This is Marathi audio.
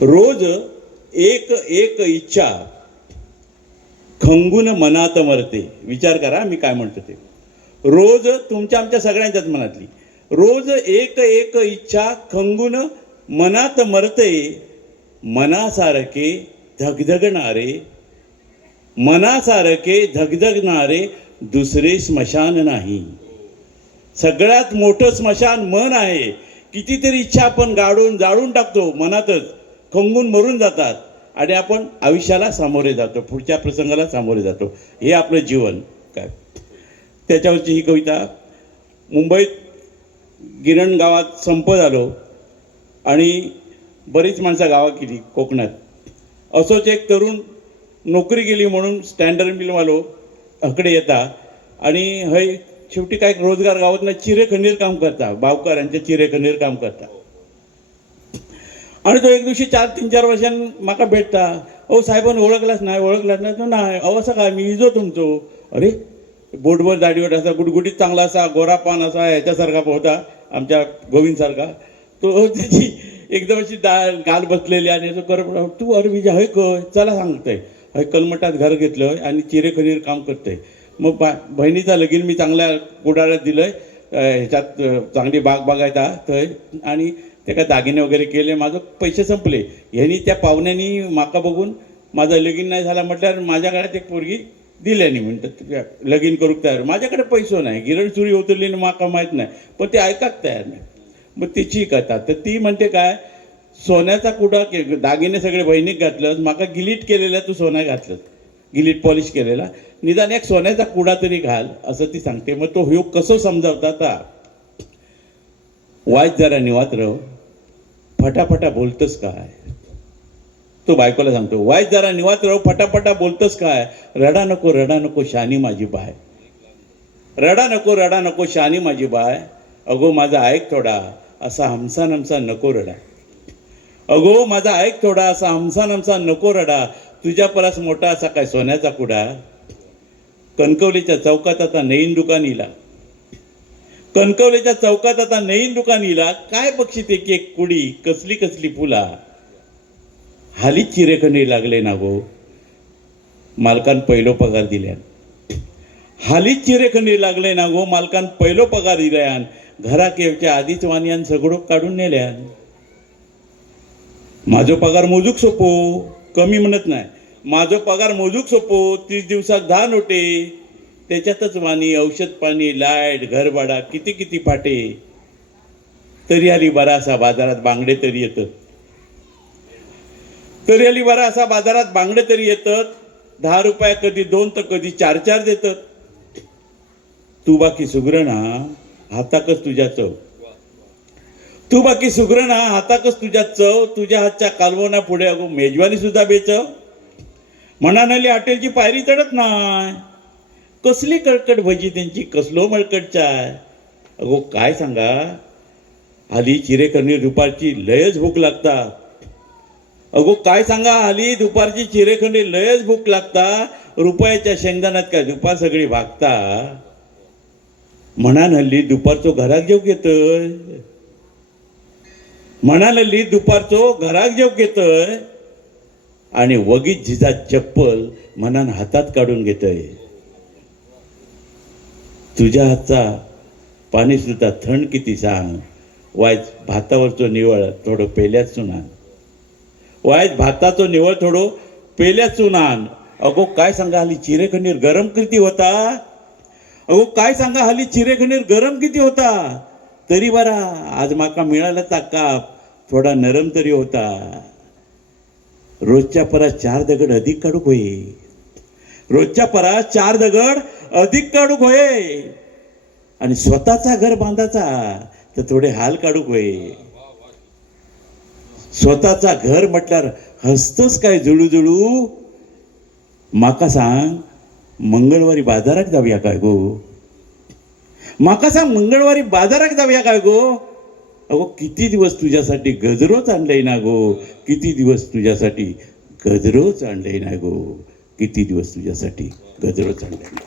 रोज एक एक इच्छा खंगून मनात मरते. विचार करा मी काय म्हणतो ते. रोज तुमच्या आमच्या सगळ्यांच्याच मनातली रोज एक एक इच्छा खंगून मनात मरते. मनासारखे धगधगणारे मनासारखे धगधगणारे दुसरे स्मशान नाही. सगळ्यात मोठं स्मशान मन आहे. कितीतरी इच्छा आपण गाडून जाळून टाकतो, मनातच खंगून मरून जातात आणि आपण आयुष्याला सामोरे जातो, पुढच्या प्रसंगाला सामोरे जातो. हे आपलं जीवन काय. त्याच्यावरची ही कविता. मुंबईत गिरण गावात संप झालो आणि बरीच माणसं गावात गेली कोकणात. असोच एक तरुण नोकरी गेली म्हणून स्टँडर्ड मिलवालो हकडे येता आणि हय शेवटी काय रोजगार गावात ना चिरेखंडीर काम करता, बावकारांचे चिरेखंडीर काम करता. आणि तो एक दिवशी 3-4 वर्षांनी म्हाका भेटता. ओ साहेबान ओळखलाच नाही. अहो असं काय, मी इजो तुमचो. अरे बोटभर दाढीवर असा, गुडगुडीत चांगला असा, गोरा पान असा, ह्याच्यासारखा होता आमच्या गोविंदसारखा. तो त्याची एकदम अशी गाल बसलेली आणि असं करत, तू अरे विजय हय क चला सांगतोय. हय कलमठात घर घेतलं आणि चिरेखंडीर काम करतोय. मग बहिणीचा लगीन मी चांगल्या कुडाळ्यात दिलंय, ह्याच्यात चांगली बाग बागायता थंय. आणि ते काय दागिने वगैरे केले. माझं पैसे संपले. ह्यांनी त्या पाहुण्यांनी माका बघून माझं लगीन नाही झाला म्हटल्यावर माझ्या काळात एक पोरगी दिल्यानी म्हणतात लगीन करूक तयार. माझ्याकडे पैसो नाही, गिरण चुरी उतरली माका माहीत नाही, पण ते ऐकाक तयार नाही. मग तिची कथा. तर ती म्हणते काय, सोन्याचा कुडा दागिने सगळे बहिणीक घातलं, माका गिलीट केलेला तू सोन्या घातलं, गिलीट पॉलिश केलेला, निदान एक सोन्याचा कुडा तरी घाल असं ती सांगते. मग तो ह्यो कसं समजावता आता. वाईट जरा निवात रव, फटाफटा बोलतस काय. तो बायकोला सांगतो, वाईट जरा निवात रव, फटाफटा बोलतस काय. रडा नको शानी माझी बाय. रडा नको शानी माझी बाय. अगो माझा ऐक थोडा असा हमसा नमसा नको रडा. अगो माझा ऐक थोडा असा हमसा नमसा नको रडा. तुझ्या परास मोठा असा काय सोन्याचा कुडा. कणकवलीच्या चौकात आता नईन दुकानीला, कणकवलीच्या चौकात आता नईन दुकानीला, काय बक्षीत एक एक कुडी, कसली कसली फुला. हालीच चिरेखंडी लागले ना गो, मालकान पहिलो पगार दिल्यान. हालीच चिरेखंडी लागले ना गो, मालकान पहिलो पगार दिल्यान. घराक येवच्या आधीच वानियान सगळं काढून नेल्यान. माझो पगार मोजूक सोपो, कमी म्हणत नाही. माझो पगार मोजूक सोपो, 30 दिवसात 10 नोटे. त्याच्यातच वाणी, औषध पाणी, लाईट, घर भाडा, किती किती फाटे. तरी आली बरा असा बाजारात बांगडे तरी येतात. तरी आली बरा असा बाजारात बांगडे तरी येतात. 10 रुपये कधी 2 तर कधी 4-4 देतात. तू बाकी सुगरणा हाताकच तुझ्या चव. तू बाकी सुगरणा हाताकच तुझ्या चव. तुझ्या हातच्या कालवणा पुढे अगो मेजवानी सुद्धा बेचव. म्हणाली हॉटेलची पायरी चढत नाही. कसली कळकट भजी त्यांची, कसलो मळकट चाय. अगो काय सांगा, हल्ली चिरेखंडीर दुपारची लयच भूक लागता. अगो काय सांगा, हल्ली दुपारची चिरेखंडीर लयच भूक लागता. रुपयाच्या शेंगदाण्यात काय दुपार सगळी भागता. म्हणान हल्ली दुपारचो घरात जेव घेतय. म्हणान हल्ली दुपारचो घरात जेव घेतय आणि वगीत झिजा चप्पल मनान हातात काढून घेतय. तुझ्या हातचा पाणी सुद्धा थंड किती सांग. वायच भातावरचो निवळ थोडं पेल्यात सुनान. वायच भाताचो निवळ थोडं पेल्यात सुनान. अगो काय सांगा, हल्ली चिरेखंडीर गरम किती होता. अगो काय सांगा, हल्ली चिरेखंडीर गरम किती होता. तरी बरा आज माका मिळाला ता काप थोडा नरम तरी होता. रोजच्या परास 4 दगड अधिक काढूक होई. रोजच्या परास 4 दगड अधिक काढूक होय. आणि स्वतःचा घर बांधायचा तर थोडे हाल काढूक होय. स्वतःचा घर म्हटल्यावर हसतोस काय जुळू. माका सांग, मंगळवारी बाजारात जाऊया काय गो. माका सांग, मंगळवारी बाजारात जाऊया काय गो. अगो किती दिवस तुझ्यासाठी गजरोच आणलंय ना गो. किती दिवस तुझ्यासाठी गजरोच आणलंय ना गो. किती दिवस तुझ्यासाठी गजरोच आणलंय.